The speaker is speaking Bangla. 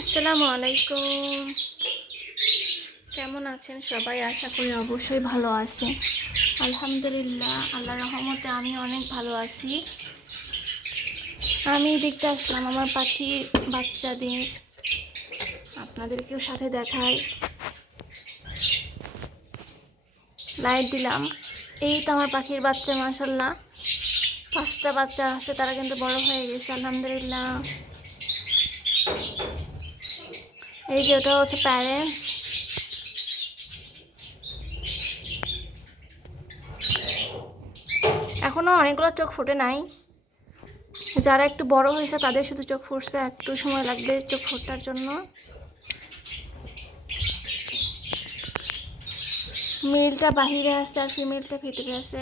আসসালামু আলাইকুম। কেমন আছেন সবাই? আশা করি অবশ্যই ভালো আছে। আলহামদুলিল্লাহ, আল্লাহর রহমতে আমি অনেক ভালো আছি। আমি দেখতে আসলাম আমার পাখির বাচ্চাদের, আপনাদেরকেও সাথে দেখাই। লাইট দিলাম। এই তো আমার পাখির বাচ্চা, মাশাল্লাহ 5টা বাচ্চা আছে, তারা কিন্তু বড় হয়ে গেছে আলহামদুলিল্লাহ। এই যে ওটা হচ্ছে প্যারেন্টস। এখনো অনেকগুলো চোখ ফুটে নাই, যারা একটু বড় হয়েছে তাদের শুধু চোখ ফুটছে, একটু সময় লাগবে চোখ ফোটার জন্য। মেলটা বাহিরে আছে আর ফিমেলটা ভিতরে আছে।